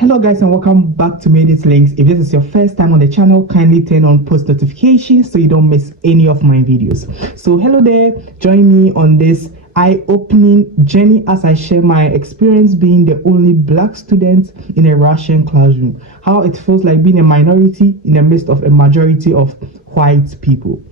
Hello guys and welcome back to Made It Links. If this is your first time on the channel, kindly turn on post notifications so you don't miss any of my videos. So hello there, join me on this eye-opening journey as I share my experience being the only black student in a Russian classroom. How it feels like being a minority in the midst of a majority of white people.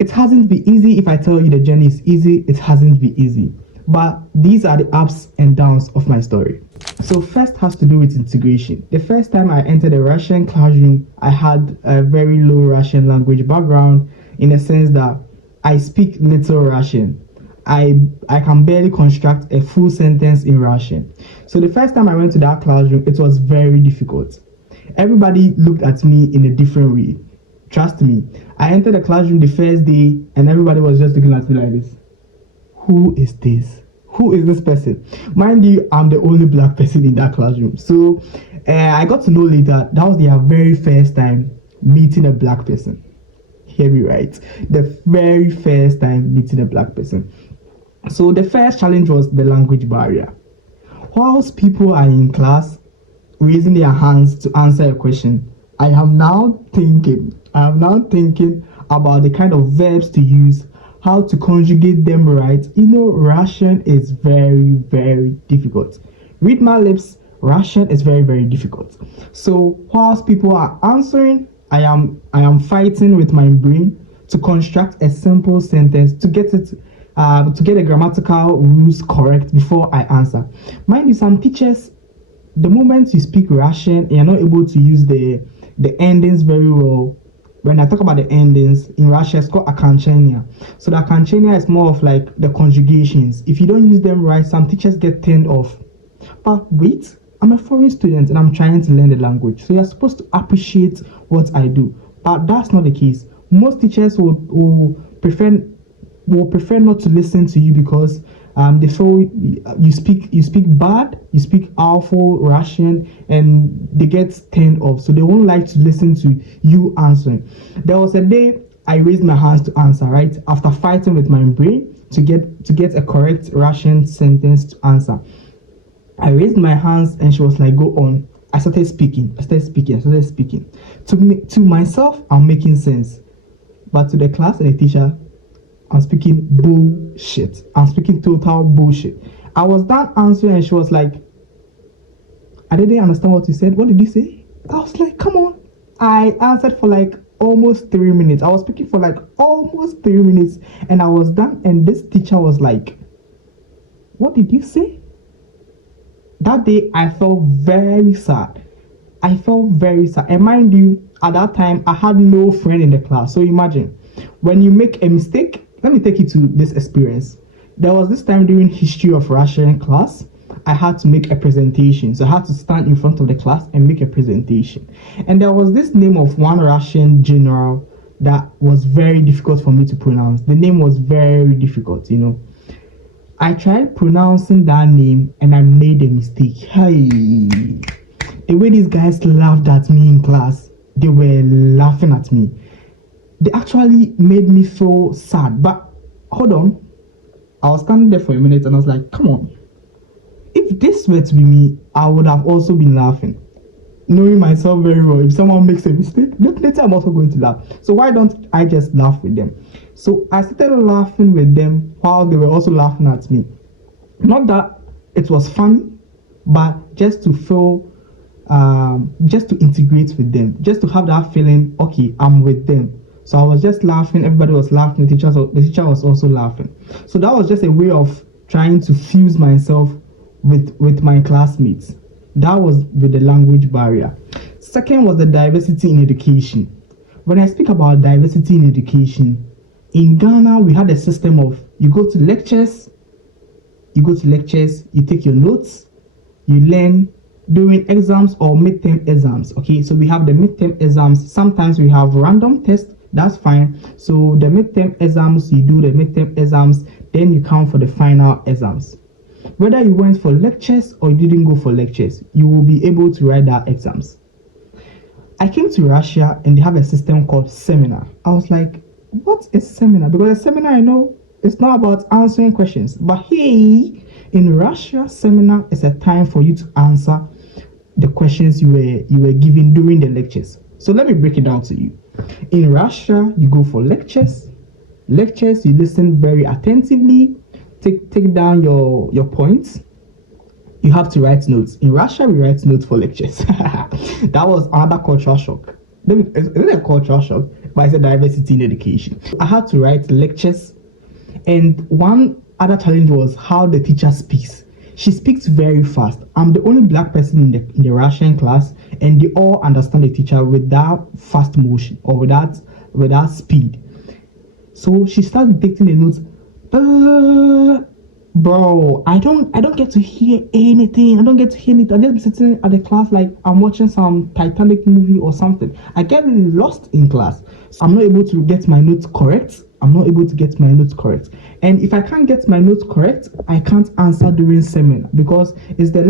It hasn't been easy. If I tell you the journey is easy, it hasn't been easy. But these are the ups and downs of my story. So first has to do with integration. The first time I entered a Russian classroom, I had a very low Russian language background in the sense that I speak little Russian. I can barely construct a full sentence in Russian. So the first time I went to that classroom, it was very difficult. Everybody looked at me in a different way. Trust me. I entered the classroom the first day and everybody was just looking at me like this. Who is this? Who is this person? Mind you, I'm the only black person in that classroom. So I got to know later that was their very first time meeting a black person. Hear me right. The very first time meeting a black person. So the first challenge was the language barrier. Whilst people are in class raising their hands to answer a question, I am now thinking about the kind of verbs to use, how to conjugate them right. You know, Russian is very, very difficult. Read my lips, Russian is very, very difficult. So whilst people are answering, I am fighting with my brain to construct a simple sentence to get it to get the grammatical rules correct before I answer. Mind you, some teachers, the moment you speak Russian, you're not able to use the endings very well. When I talk about the endings, in Russia, it's called окончание. So the окончание is more of like the conjugations. If you don't use them right, some teachers get turned off. But wait, I'm a foreign student and I'm trying to learn the language. So you're supposed to appreciate what I do. But that's not the case. Most teachers will prefer not to listen to you because they feel you speak bad, you speak awful Russian, and they get turned off. So they won't like to listen to you answering. There was a day I raised my hands to answer, right? After fighting with my brain to get a correct Russian sentence to answer. I raised my hands and she was like, go on. I started speaking. To myself, I'm making sense. But to the class and the teacher, I'm speaking bullshit. I'm speaking total bullshit. I was done answering and she was like, I didn't understand what you said. What did you say? I was like, come on. I answered for like almost 3 minutes. I was speaking for like almost 3 minutes and I was done. And this teacher was like, what did you say? That day, I felt very sad. And mind you, at that time, I had no friend in the class. So imagine, when you make a mistake, let me take you to this experience. There was this time during history of Russian class, I had to make a presentation. So I had to stand in front of the class and make a presentation. And there was this name of one Russian general that was very difficult for me to pronounce. The name was very difficult, you know. I tried pronouncing that name and I made a mistake. Hey, the way these guys laughed at me in class, they were laughing at me. They actually made me feel sad. But hold on, I was standing there for a minute and I was like, come on. If this were to be me, I would have also been laughing. Knowing myself very well, if someone makes a mistake, definitely I'm also going to laugh. So why don't I just laugh with them? So I started laughing with them while they were also laughing at me. Not that it was fun, but just to feel, just to integrate with them, just to have that feeling, okay, I'm with them. So I was just laughing, everybody was laughing, the teacher was also laughing. So that was just a way of trying to fuse myself with my classmates. That was with the language barrier. Second was the diversity in education. When I speak about diversity in education, in Ghana, we had a system of you go to lectures, you take your notes, you learn during exams or midterm exams. Okay, so we have the midterm exams. Sometimes we have random tests. That's fine. So the midterm exams, you do the midterm exams, then you count for the final exams. Whether you went for lectures or you didn't go for lectures, you will be able to write that exams. I came to Russia and they have a system called seminar. I was like, what is seminar? Because a seminar, I know, it's not about answering questions. But hey, in Russia, seminar is a time for you to answer the questions you were given during the lectures. So let me break it down to you. In Russia, you go for lectures. Lectures, you listen very attentively, take down your points. You have to write notes. In Russia, we write notes for lectures. That was another cultural shock. Is it a cultural shock? But it's a diversity in education. I had to write lectures, and one other challenge was how the teacher speaks. She speaks very fast. I'm the only black person in the Russian class, and they all understand the teacher with that fast motion or with that speed. So she starts dictating the notes. Bro, I don't get to hear anything. I don't get to hear it. I just be sitting at the class like I'm watching some Titanic movie or something. I get lost in class. So I'm not able to get my notes correct. And if I can't get my notes correct, I can't answer during seminar, because it's the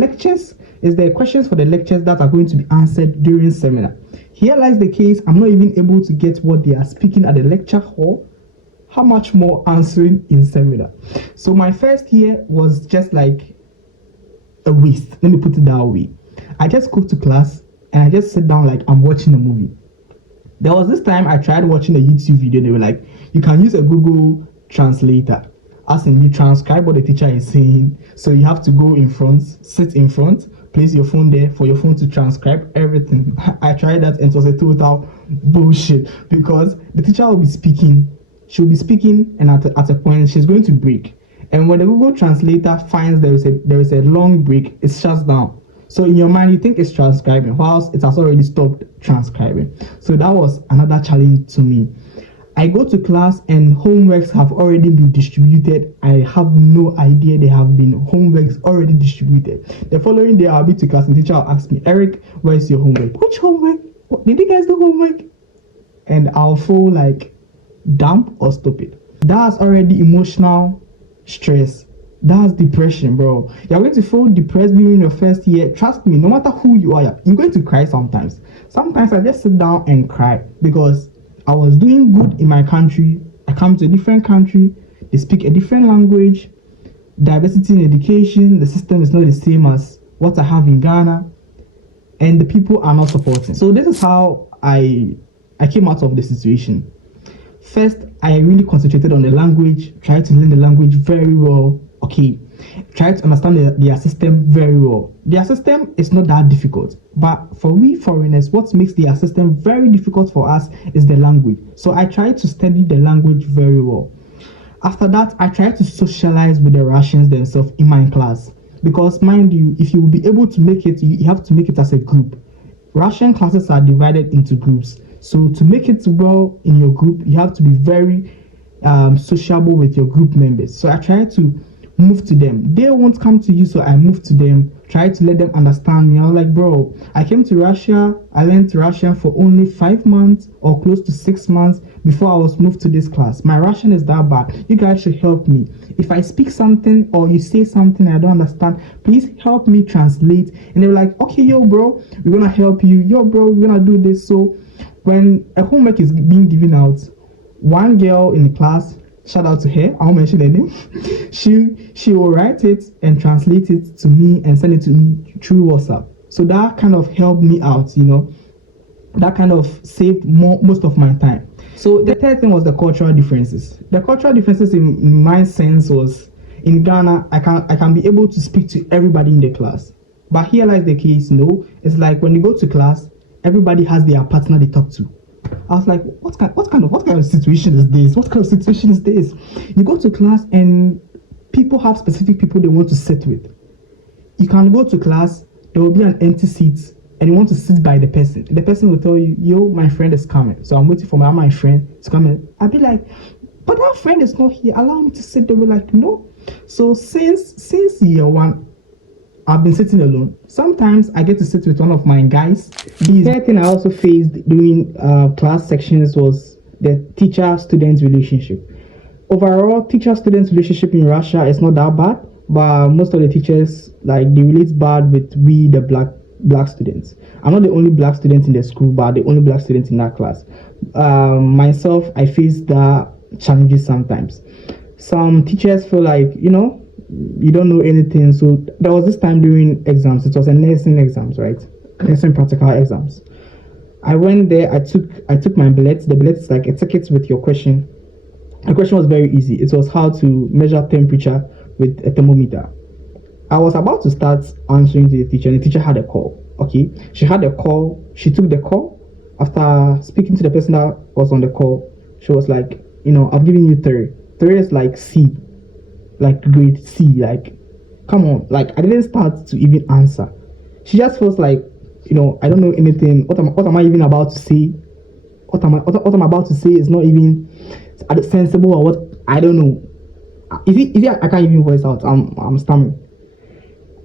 questions for the lectures that are going to be answered during seminar. Here lies the case, I'm not even able to get what they are speaking at the lecture hall. How much more answering in seminar? So my first year was just like a waste. Let me put it that way. I just go to class and I just sit down like I'm watching a movie. There was this time I tried watching a YouTube video. They were like, you can use a Google translator. As in, you transcribe what the teacher is saying. So you have to go in front, sit in front, place your phone there for your phone to transcribe everything. I tried that and it was a total bullshit, because the teacher will be speaking. She'll be speaking, and at a point she's going to break. And when the Google translator finds there is a long break, it shuts down. So in your mind you think it's transcribing, whilst it has already stopped transcribing. So that was another challenge to me. I go to class and homeworks have already been distributed. I have no idea they have been homeworks already distributed. The following day I'll be to class and the teacher will ask me, Eric, where's your homework? Which homework? Did you guys do homework? And I'll feel like dump or stupid. That's already emotional stress. That's depression, bro. You're going to feel depressed during your first year. Trust me, no matter who you are, you're going to cry sometimes. Sometimes I just sit down and cry because I was doing good in my country. I come to a different country. They speak a different language. Diversity in education, the system is not the same as what I have in Ghana. And the people are not supporting. So this is how I came out of the situation. First, I really concentrated on the language, tried to learn the language very well. Okay, try to understand their system very well. Their system is not that difficult, but for we foreigners, what makes their system very difficult for us is the language. So I tried to study the language very well. After that, I tried to socialize with the Russians themselves in my class, because mind you, if you will be able to make it, you have to make it as a group. Russian classes are divided into groups. So to make it well in your group, you have to be very sociable with your group members. So I try to move to them. They won't come to you, so I move to them, try to let them understand me. I was like, bro, I came to Russia, I learned Russian for only 5 months or close to 6 months before I was moved to this class. My Russian is that bad. You guys should help me. If I speak something or you say something I don't understand, please help me translate. And they were like, okay, yo, bro, we're gonna help you. Yo, bro, we're gonna do this. So when a homework is being given out, one girl in the class, shout out to her, I won't mention her name, she will write it and translate it to me and send it to me through WhatsApp. So that kind of helped me out, you know. That kind of saved most of my time. So the third thing was the cultural differences. The cultural differences in my sense was, in Ghana, I can be able to speak to everybody in the class. But here lies the case, no. It's like when you go to class, everybody has their partner they talk to. I was like, what kind of situation is this? What kind of situation is this? You go to class and people have specific people they want to sit with. You can go to class, there will be an empty seat, and you want to sit by the person. The person will tell you, yo, my friend is coming. So I'm waiting for my friend to come in. I'll be like, but that friend is not here. Allow me to sit there. We're like, no. So since year one, I've been sitting alone. Sometimes I get to sit with one of my guys. The third thing I also faced during class sections was the teacher-student relationship. Overall, teacher-student relationship in Russia is not that bad, but most of the teachers, like, they relate bad with we, the black students. I'm not the only black student in the school, but the only black student in that class. Myself, I face the challenges sometimes. Some teachers feel like, you know, you don't know anything. So there was this time during exams, it was a nursing exams, right? lesson practical exams. I went there. I took my billet. The billet is like a ticket with your question. The question was very easy. It was how to measure temperature with a thermometer. I was about to start answering to the teacher, and the teacher had a call. Okay, she had a call. She took the call. After speaking to the person that was on the call, she was like, I've given you three. Three is like C, like grade C. Like, come on. Like, I didn't start to even answer. She just feels like, I don't know anything. What am I even about to say? What I'm about to say is not even sensible, or what? I don't know. Is it I can't even voice out. I'm stammering.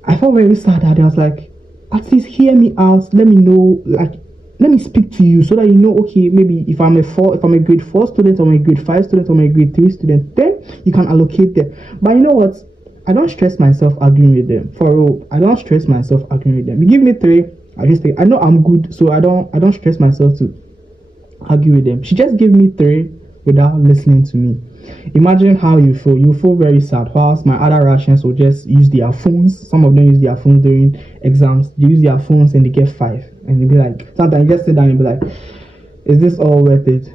I felt very sad that I was like, at least hear me out. Let me know, like, let me speak to you so that okay, maybe if I'm a grade 4 student, or I'm a grade 5 student, or I'm a grade 3 student, then you can allocate them. But you know what? I don't stress myself arguing with them. For real, I don't stress myself arguing with them. You give me 3, I just think I know I'm good, so I don't stress myself to argue with them. She just gave me 3 without listening to me. Imagine how you feel. You feel very sad. Whilst my other Russians will just use their phones. Some of them use their phones during exams. They use their phones and they get 5. And you be like, sometimes you just sit down and be like, is this all worth it?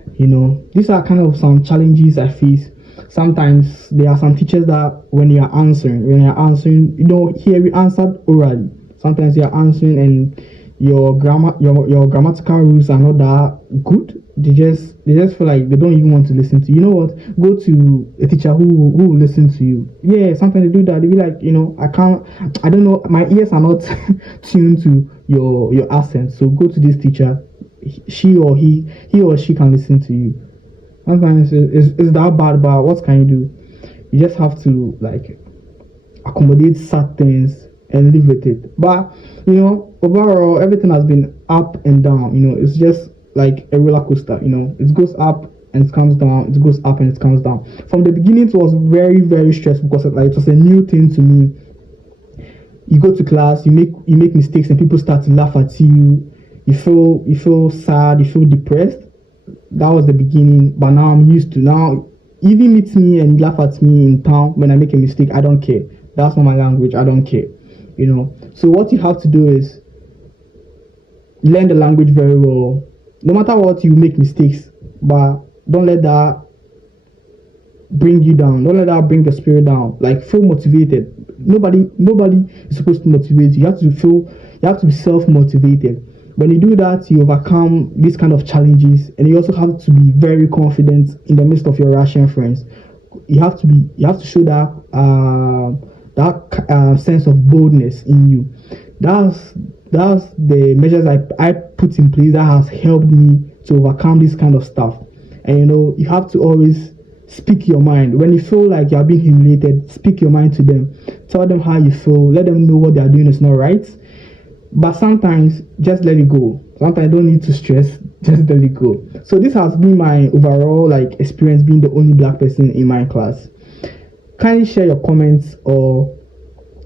These are kind of some challenges I face. Sometimes there are some teachers that when you're answering, you don't hear you answered orally. Sometimes you're answering and your grammatical rules are not that good. They just feel like they don't even want to listen to you. You know what? Go to a teacher who will listen to you. Yeah, sometimes they do that. They be like, I don't know, my ears are not tuned to your accent. So go to this teacher. He or she can listen to you. Sometimes it's that bad, but what can you do? You just have to like accommodate sad things and live with it. But overall, everything has been up and down. It's just like a roller coaster. It goes up and it comes down. It goes up and it comes down. From the beginning, it was very, very stressful because it was a new thing to me. You go to class, you make mistakes, and people start to laugh at you. You feel sad. You feel depressed. That was the beginning, but now I'm used to. Now, even meet me and laugh at me in town when I make a mistake, I don't care. That's not my language. I don't care. So what you have to do is learn the language very well. No matter what, you make mistakes, but don't let that bring you down. Don't let that bring the spirit down. Like, feel motivated. Nobody is supposed to motivate you. You have to be self-motivated. When you do that, you overcome these kind of challenges, and you also have to be very confident in the midst of your Russian friends. You have to show that sense of boldness in you. That's the measures I put in place that has helped me to overcome this kind of stuff. And you have to always speak your mind. When you feel like you are being humiliated, speak your mind to them. Tell them how you feel. Let them know what they are doing is not right. But sometimes just let it go. Sometimes you don't need to stress. Just let it go. So this has been my overall experience being the only black person in my class. Kindly share your comments or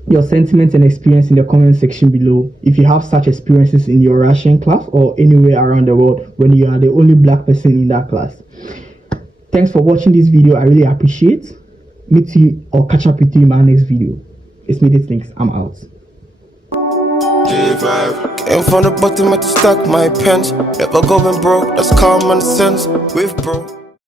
your sentiments and experience in the comment section below if you have such experiences in your Russian class or anywhere around the world when you are the only black person in that class. Thanks for watching this video. I really appreciate. Meet you or catch up with you in my next video. It's me, Links. I'm out. Came from the bottom, I had to stack my pens. Never going broke, that's common sense. With bro.